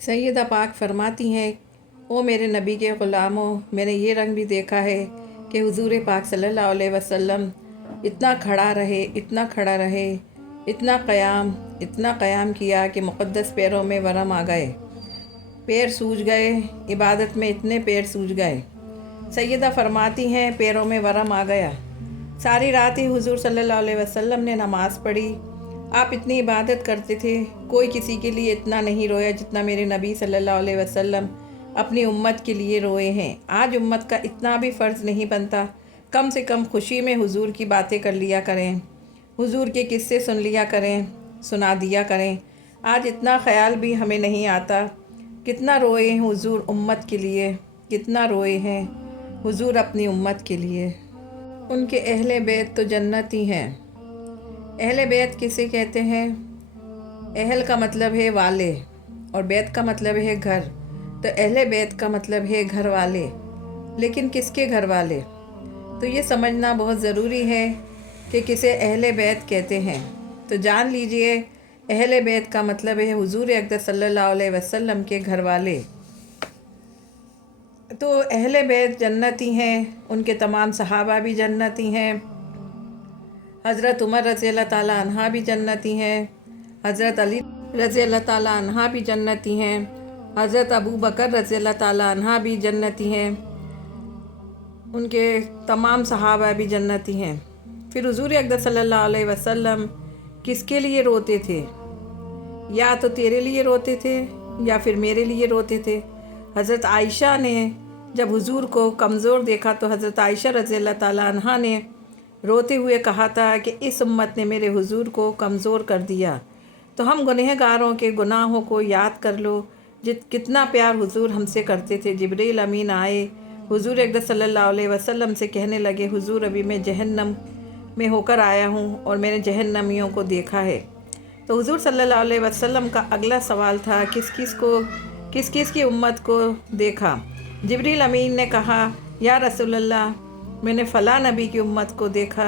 सैयदा पाक फरमाती हैं, ओ मेरे नबी के ग़ुलामों, मैंने ये रंग भी देखा है कि हुजूर पाक सल्लल्लाहु अलैहि वसल्लम इतना खड़ा रहे, इतना खड़ा रहे, इतना क़याम किया कि मुक़द्दस पैरों में वरम आ गए, पैर सूज गए, इबादत में इतने पैर सूज गए। सैयदा फरमाती हैं, पैरों में वरम आ गया। सारी रात ही हुजूर सल्लल्लाहु अलैहि वसल्लम ने नमाज़ पढ़ी। आप इतनी इबादत करते थे, कोई किसी के लिए इतना नहीं रोया जितना मेरे नबी सल्लल्लाहु अलैहि वसल्लम अपनी उम्मत के लिए रोए हैं। आज उम्मत का इतना भी फ़र्ज़ नहीं बनता, कम से कम खुशी में हुजूर की बातें कर लिया करें, हुजूर के किस्से सुन लिया करें, सुना दिया करें। आज इतना ख़याल भी हमें नहीं आता। कितना रोए हैं हुजूर उम्मत के लिए, कितना रोए हैं हुजूर अपनी उम्मत के लिए। उनके अहले बैत तो जन्नती हैं। अहले बैत किसे कहते हैं? अहल का मतलब है वाले और बैत का मतलब है घर। तो अहले बैत का मतलब है घर वाले, लेकिन किसके घर वाले? तो ये समझना बहुत ज़रूरी है कि किसे अहले बैत कहते हैं। तो जान लीजिए, अहले बैत का मतलब है हुजूर अक़दस सल्लल्लाहु अलैहि वसल्लम के घर वाले। तो अहले बैत जन्नती हैं, उनके तमाम सहाबा भी जन्नती हैं। हज़रत उमर रज़ी अल्लाह ताला अन्हा भी जन्नती हैं, हज़रत अली रज़ी अल्लाह ताला अन्हा भी जन्नती हैं, हज़रत अबू बकर रज़ी अल्लाह ताला अन्हा भी जन्नती हैं, उनके तमाम सहाबा भी जन्नती हैं। फिर हुज़ूर अक़दस सल्लल्लाहु अलैहि वसल्लम किसके लिए रोते थे? या तो तेरे लिए रोते थे या फिर मेरे लिए रोते थे। हज़रत आयशा ने जब हुजूर को कमज़ोर देखा तो हज़रत आयशा रज़ी अल्लाह ताला अन्हा ने रोते हुए कहा था कि इस उम्मत ने मेरे हुजूर को कमज़ोर कर दिया। तो हम गुनहगारों के गुनाहों को याद कर लो, कितना प्यार हुजूर हमसे करते थे। जिब्रील अमीन आए, हुजूर अक़दस सल्लल्लाहु अलैहि वसल्लम से कहने लगे, हुजूर अभी मैं जहन्नम में होकर आया हूँ और मैंने जहन्नमियों को देखा है। तो हुजूर सल्लल्लाहु अलैहि वसल्लम का अगला सवाल था, किस किस की उम्मत को देखा? जिब्रील अमीन ने कहा, या रसूलल्लाह, मैंने फ़लाँ नबी की उम्मत को देखा,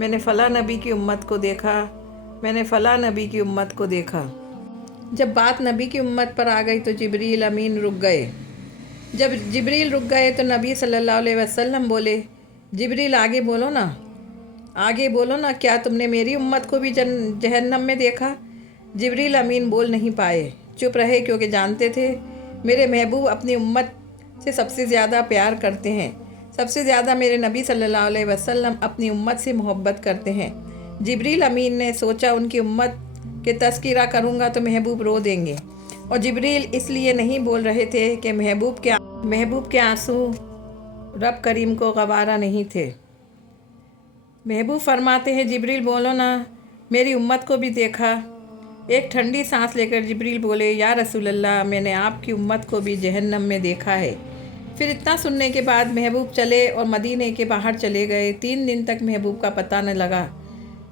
मैंने फ़लाँ नबी की उम्मत को देखा, मैंने फ़लाँ नबी की उम्मत को देखा। जब बात नबी की उम्मत पर आ गई तो जिब्रील अमीन रुक गए। जब जिब्रील रुक गए तो नबी सल्लल्लाहु अलैहि वसल्लम बोले, जिब्रील आगे बोलो ना, आगे बोलो ना, क्या तुमने मेरी उम्मत को भी जहन्नम में देखा? जिब्रील अमीन बोल नहीं पाए, चुप रहे, क्योंकि जानते थे मेरे महबूब अपनी उम्मत से सबसे ज़्यादा प्यार करते हैं, सबसे ज़्यादा मेरे नबी सल्लल्लाहु अलैहि वसल्लम अपनी उम्मत से मोहब्बत करते हैं। जिब्रील अमीन ने सोचा उनकी उम्मत के तज़किरा करूँगा तो महबूब रो देंगे, और जिब्रील इसलिए नहीं बोल रहे थे कि महबूब के आंसू रब करीम को गवारा नहीं थे। महबूब फरमाते हैं, जिब्रील बोलो ना, मेरी उम्मत को भी देखा। एक ठंडी सांस लेकर जिब्रील बोले, या रसूलल्लाह, मैंने आपकी उम्मत को भी जहन्नम में देखा है। फिर इतना सुनने के बाद महबूब चले और मदीने के बाहर चले गए। 3 दिन तक महबूब का पता न लगा।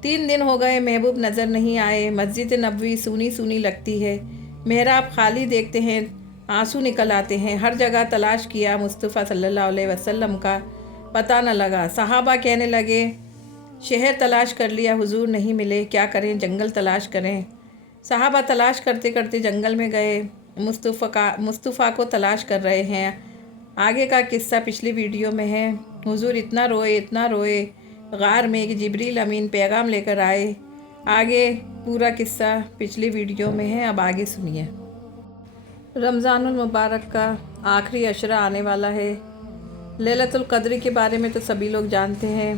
3 दिन हो गए, महबूब नज़र नहीं आए। मस्जिद नबवी सूनी सूनी लगती है, मेहराब खाली देखते हैं, आंसू निकल आते हैं। हर जगह तलाश किया, मुस्तफ़ा सल्लल्लाहु अलैहि वसल्लम का पता न लगा। सहाबा कहने लगे, शहर तलाश कर लिया, हुजूर नहीं मिले, क्या करें, जंगल तलाश करें। सहाबा तलाश करते करते जंगल में गए, मुस्तफ़ा को तलाश कर रहे हैं। आगे का किस्सा पिछली वीडियो में है। हुजूर इतना रोए गार में कि जिब्रील अमीन पैगाम लेकर आए। आगे पूरा किस्सा पिछली वीडियो में है, अब आगे सुनिए। रमज़ानुल मुबारक का आखिरी अशरा आने वाला है। लैलतुल क़द्र के बारे में तो सभी लोग जानते हैं।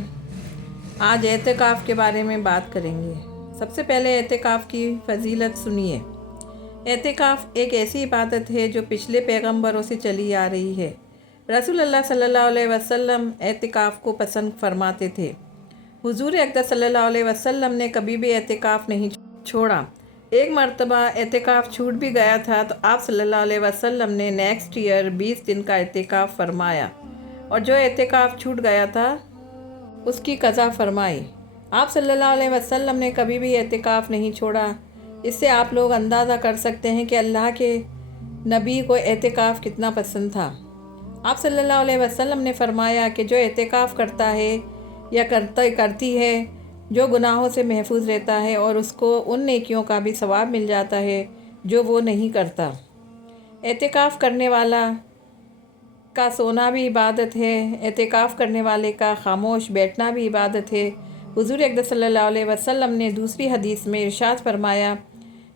आज एतिकाफ़ के बारे में बात करेंगे। सबसे पहले एतिकाफ़ की फ़जीलत सुनिए। एतिकाफ़ एक ऐसी इबादत है जो पिछले पैगंबरों से चली आ रही है। रसूलुल्लाह सल्लल्लाहु अलैहि वसल्लम एतिकाफ़ को पसंद फरमाते थे। हुजूर अक़दस सल्लल्लाहु अलैहि वसल्लम ने कभी भी एतिकाफ़ नहीं छोड़ा। एक मरतबा एतिकाफ़ छूट भी गया था तो आप सल्लल्लाहु अलैहि वसल्लम ने नेक्स्ट ईयर 20 दिन का एतिकाफ़ फरमाया, और जो एतिकाफ़ छूट गया था उसकी क़ज़ा फरमाई। आप सल्लल्लाहु अलैहि वसल्लम ने कभी भी एतिकाफ़ नहीं छोड़ा। इससे आप लोग अंदाज़ा कर सकते हैं कि अल्लाह के नबी को एतिकाफ़ कितना पसंद था। आप सल्लल्लाहु अलैहि वसल्लम ने फरमाया कि जो एतिकाफ़ करता है या करती है, जो गुनाहों से महफूज रहता है, और उसको उन नेकियों का भी सवाब मिल जाता है जो वो नहीं करता। एहतिकाफ़ करने वाला का सोना भी इबादत है, एहतिकाफ़ करने वाले का खामोश बैठना भी इबादत है। हुज़ूर अक़दस सल्लल्लाहु अलैहि वसल्लम ने दूसरी हदीस में इरशाद फरमाया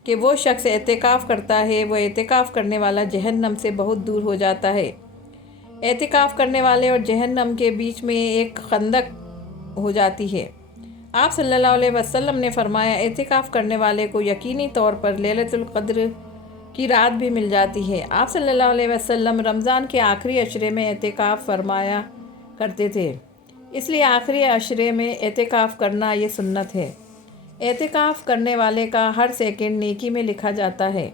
कि वो शख्स एहतिकाफ़ करता है, वो एहतिकाफ़ करने वाला जहन्नम से बहुत दूर हो जाता है। एहतिकाफ़ करने वाले और जहन्नम के बीच में एक खंदक हो जाती है। आप सल्लल्लाहु अलैहि वसल्लम ने फरमाया, एहतिकाफ़ करने वाले को यकीनी तौर पर लैलतुल क़द्र की रात भी मिल जाती है। आप सल्लल्लाहु अलैहि वसल्लम रमज़ान के आखिरी अशरे में एहतिकाफ़ फरमाया करते थे, इसलिए आखिरी अशरे में एहतिकाफ़ करना ये सुन्नत है। एहतिकाफ़ करने वाले का हर सेकंड नेकी में लिखा जाता है।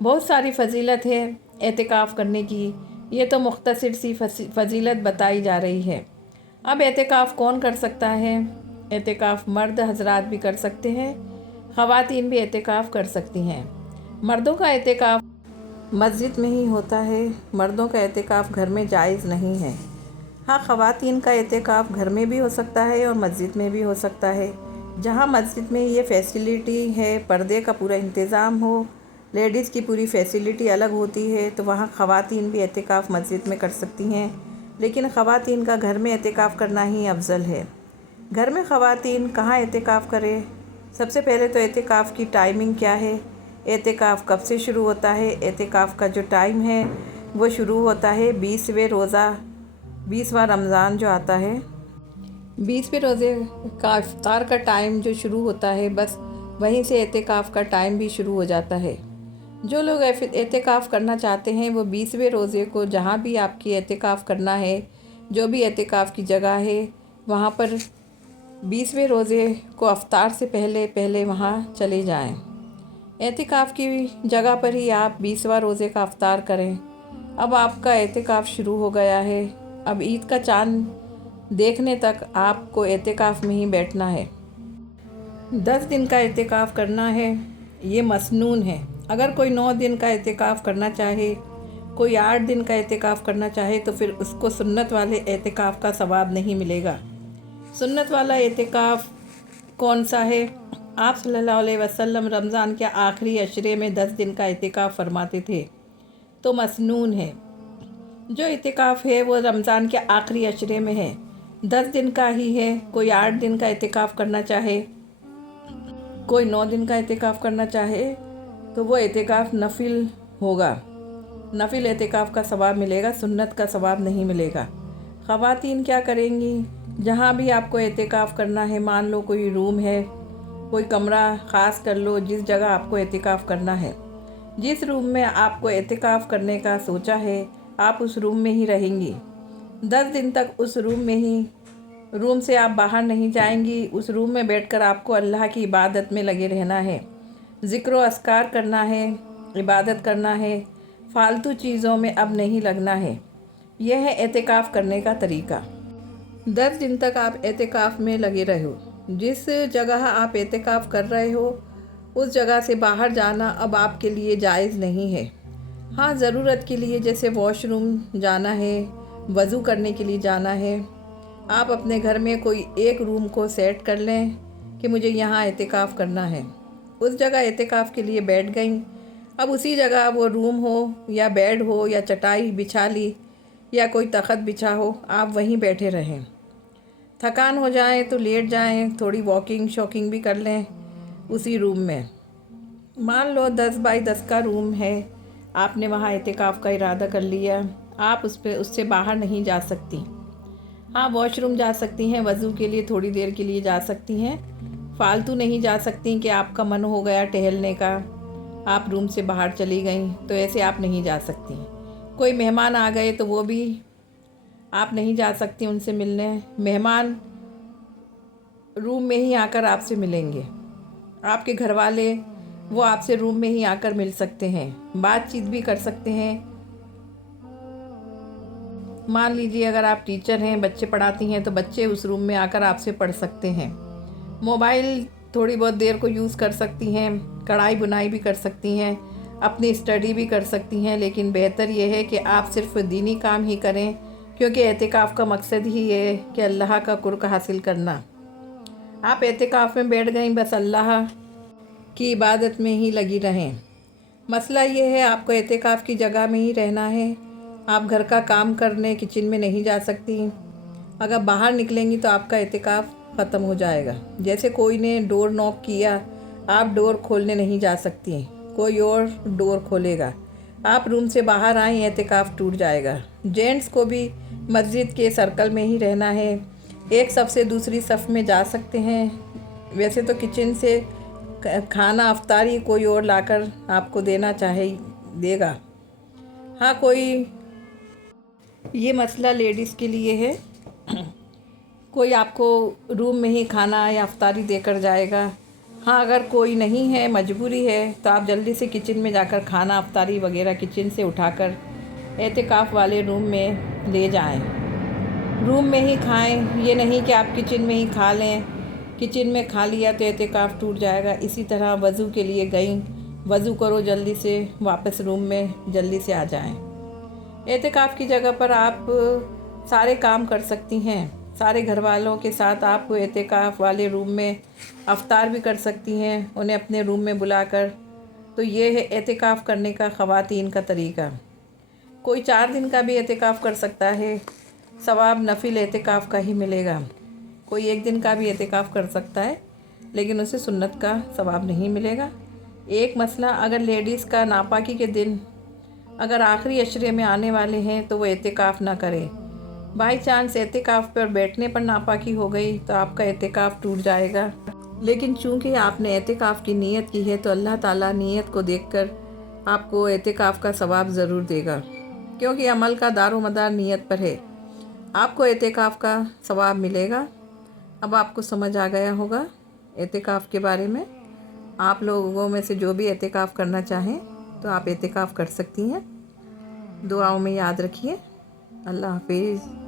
बहुत सारी फ़जीलत है एहतिकाफ़ करने की, ये तो मुख्तसर सी फ़जीलत बताई जा रही है। अब एहतिकाफ़ कौन कर सकता है? एहतिकाफ़ मर्द हज़रात भी कर सकते हैं, ख़वातीन भी एहतिकाफ़ कर सकती हैं। मर्दों का एहतिकाफ़ मस्जिद में ही होता है, मर्दों का एहतिकाफ़ घर में जायज़ नहीं है। हाँ, ख़वातीन का एहतिकाफ़ घर में भी हो सकता है और मस्जिद में भी हो सकता है। जहाँ मस्जिद में ये फैसिलिटी है, पर्दे का पूरा इंतज़ाम हो, लेडीज़ की पूरी फैसिलिटी अलग होती है, तो वहाँ ख़वातीन भी एहतिकाफ़ मस्जिद में कर सकती हैं। लेकिन ख़वातीन का घर में एहतिकाफ़ करना ही अफजल है। घर में ख़वातीन कहाँ एहतिकाफ़ करें? सबसे पहले तो एहतिकाफ़ की टाइमिंग क्या है, एहतिकाफ़ कब से शुरू होता है? एहतिकाफ़ का जो टाइम है वो शुरू होता है 20वें रोज़ा, 20वां रमज़ान जो आता है, 20वें रोज़े का इफ्तार का टाइम जो शुरू होता है, बस वहीं से एहतिकाफ़ का टाइम भी शुरू हो जाता है। जो लोग एहतिकाफ़ करना चाहते हैं वो 20वें रोज़े को, जहाँ भी आपकी एहतिकाफ़ करना है, जो भी एहतिकाफ़ की जगह है, वहाँ पर 20वें रोज़े को इफ्तार से पहले पहले वहाँ चले जाएं। एहतिकाफ़ की जगह पर ही आप 20वां रोज़े का इफ्तार करें। अब आपका एहतिकाफ़ शुरू हो गया है। अब ईद का चाँद देखने तक आपको एहतिकाफ़ में ही बैठना है। 10 दिन का एहतिकाफ़ करना है, ये मसनून है। अगर कोई 9 दिन का एहतिकाफ़ करना चाहे, कोई 8 दिन का एहतिकाफ़ करना चाहे, तो फिर उसको सुन्नत वाले एहतिकाफ़ का सवाब नहीं मिलेगा। सुन्नत वाला एहतिकाफ़ कौन सा है? आप सल्लल्लाहु अलैहि वसल्लम रमज़ान के आखिरी अशरे में 10 दिन का एहतिकाफ़ फरमाते थे, तो मसनून है। जो एहतिकाफ़ है वो रमज़ान के आखिरी अशरे में है, 10 दिन का ही है। कोई 8 दिन का एहतिकाफ़ करना चाहे, कोई 9 दिन का एहतिकाफ़ करना चाहे, तो वो एहतिकाफ़ नफिल होगा। नफिल एहतिकाफ़ का सवाब मिलेगा, सुन्नत का सवाब नहीं मिलेगा। ख़वातीन क्या करेंगी? जहाँ भी आपको एहतिकाफ़ करना है, मान लो कोई रूम है, कोई कमरा ख़ास कर लो, जिस जगह आपको एहतिकाफ़ करना है, जिस रूम में आपको एहतिकाफ़ करने का सोचा है, आप उस रूम में ही रहेंगी। 10 दिन तक उस रूम में ही, रूम से आप बाहर नहीं जाएंगी। उस रूम में बैठकर आपको अल्लाह की इबादत में लगे रहना है, ज़िक्र व अस्कार करना है, इबादत करना है, फ़ालतू चीज़ों में अब नहीं लगना है। यह है एहतिकाफ़ करने का तरीका। 10 दिन तक आप एहतिकाफ़ में लगे रहो। जिस जगह आप एहतिकाफ़ कर रहे हो उस जगह से बाहर जाना अब आपके लिए जायज़ नहीं है। हाँ, ज़रूरत के लिए, जैसे वॉशरूम जाना है, वज़ू करने के लिए जाना है, आप अपने घर में कोई एक रूम को सेट कर लें कि मुझे यहाँ एहतिकाफ़ करना है। उस जगह एहतिकाफ़ के लिए बैठ गई। अब उसी जगह वो रूम हो या बेड हो या चटाई बिछा ली या कोई तख़त बिछा हो, आप वहीं बैठे रहें। थकान हो जाए तो लेट जाएं, थोड़ी वॉकिंग शॉकिंग भी कर लें उसी रूम में। मान लो 10 बाई 10 का रूम है, आपने वहाँ एहतिकाफ़ का इरादा कर लिया, आप उससे बाहर नहीं जा सकती। हाँ, वॉशरूम जा सकती हैं, वज़ू के लिए थोड़ी देर के लिए जा सकती हैं, फ़ालतू नहीं जा सकती कि आपका मन हो गया टहलने का, आप रूम से बाहर चली गई, तो ऐसे आप नहीं जा सकती। कोई मेहमान आ गए तो वो भी आप नहीं जा सकती उनसे मिलने। मेहमान रूम में ही आकर आपसे मिलेंगे, आपके घर वाले वो आपसे रूम में ही आकर मिल सकते हैं, बातचीत भी कर सकते हैं। मान लीजिए अगर आप टीचर हैं, बच्चे पढ़ाती हैं, तो बच्चे उस रूम में आकर आपसे पढ़ सकते हैं। मोबाइल थोड़ी बहुत देर को यूज़ कर सकती हैं, कढ़ाई बुनाई भी कर सकती हैं, अपनी स्टडी भी कर सकती हैं, लेकिन बेहतर यह है कि आप सिर्फ दीनी काम ही करें, क्योंकि एहतिकाफ़ का मकसद ही ये है कि अल्लाह का कुर्ब हासिल करना। आप एहतिकाफ़ में बैठ गईं, बस अल्लाह की इबादत में ही लगी रहें। مسئلہ یہ ہے آپ کو اعتکاف کی جگہ میں ہی رہنا ہے، آپ گھر کا کام کرنے کچن میں نہیں جا سکتی۔ اگر باہر نکلیں گی تو آپ کا اعتکاف ختم ہو جائے گا۔ جیسے کوئی نے ڈور نوک کیا، آپ ڈور کھولنے نہیں جا سکتی، کوئی اور ڈور کھولے گا، آپ روم سے باہر آئیں اعتکاف ٹوٹ جائے گا۔ جینٹس کو بھی مسجد کے سرکل میں ہی رہنا ہے، ایک صف سے دوسری صف میں جا سکتے ہیں۔ ویسے تو کچن سے کھانا افطاری کوئی اور لا کر آپ کو دینا چاہے دے گا۔ ہاں کوئی، یہ مسئلہ لیڈیز کے لیے ہے، کوئی آپ کو روم میں ہی کھانا یا افطاری دے کر جائے گا۔ ہاں اگر کوئی نہیں ہے، مجبوری ہے، تو آپ جلدی سے کچن میں جا کر کھانا افطاری وغیرہ کچن سے اٹھا کر اعتکاف والے روم میں لے جائیں، روم میں ہی کھائیں۔ یہ نہیں کہ آپ کچن میں ہی کھا لیں، کچن میں کھا لیا تو اعتکاف ٹوٹ جائے گا۔ اسی طرح وضو کے لیے گئیں، وضو کرو جلدی سے، واپس روم میں جلدی سے آ جائیں۔ اعتکاف کی جگہ پر آپ سارے کام کر سکتی ہیں، سارے گھر والوں کے ساتھ آپ اعتکاف والے روم میں افطار بھی کر سکتی ہیں، انہیں اپنے روم میں بلا کر۔ تو یہ ہے اعتکاف کرنے کا خواتین کا طریقہ۔ کوئی 4 دن کا بھی اعتکاف کر سکتا ہے، ثواب نفل اعتکاف کا ہی ملے گا۔ کوئی 1 دن کا بھی اعتکاف کر سکتا ہے، لیکن اسے سنت کا ثواب نہیں ملے گا۔ ایک مسئلہ، اگر لیڈیز کا ناپاکی کے دن اگر آخری عشرے میں آنے والے ہیں تو وہ اعتکاف نہ کرے۔ بائی چانس اعتکاف پر بیٹھنے پر ناپاکی ہو گئی تو آپ کا اعتکاف ٹوٹ جائے گا۔ لیکن چونکہ آپ نے اعتکاف کی نیت کی ہے تو اللہ تعالیٰ نیت کو دیکھ کر آپ کو اعتکاف کا ثواب ضرور دے گا، کیونکہ عمل کا دار و مدار نیت پر ہے۔ آپ کو اعتکاف کا ثواب ملے گا۔ اب آپ کو سمجھ آ گیا ہوگا اعتکاف کے بارے میں۔ آپ لوگوں میں سے جو بھی اعتکاف کرنا چاہیں تو آپ اعتکاف کر سکتی ہیں۔ دعاؤں میں یاد رکھیے۔ اللہ حافظ۔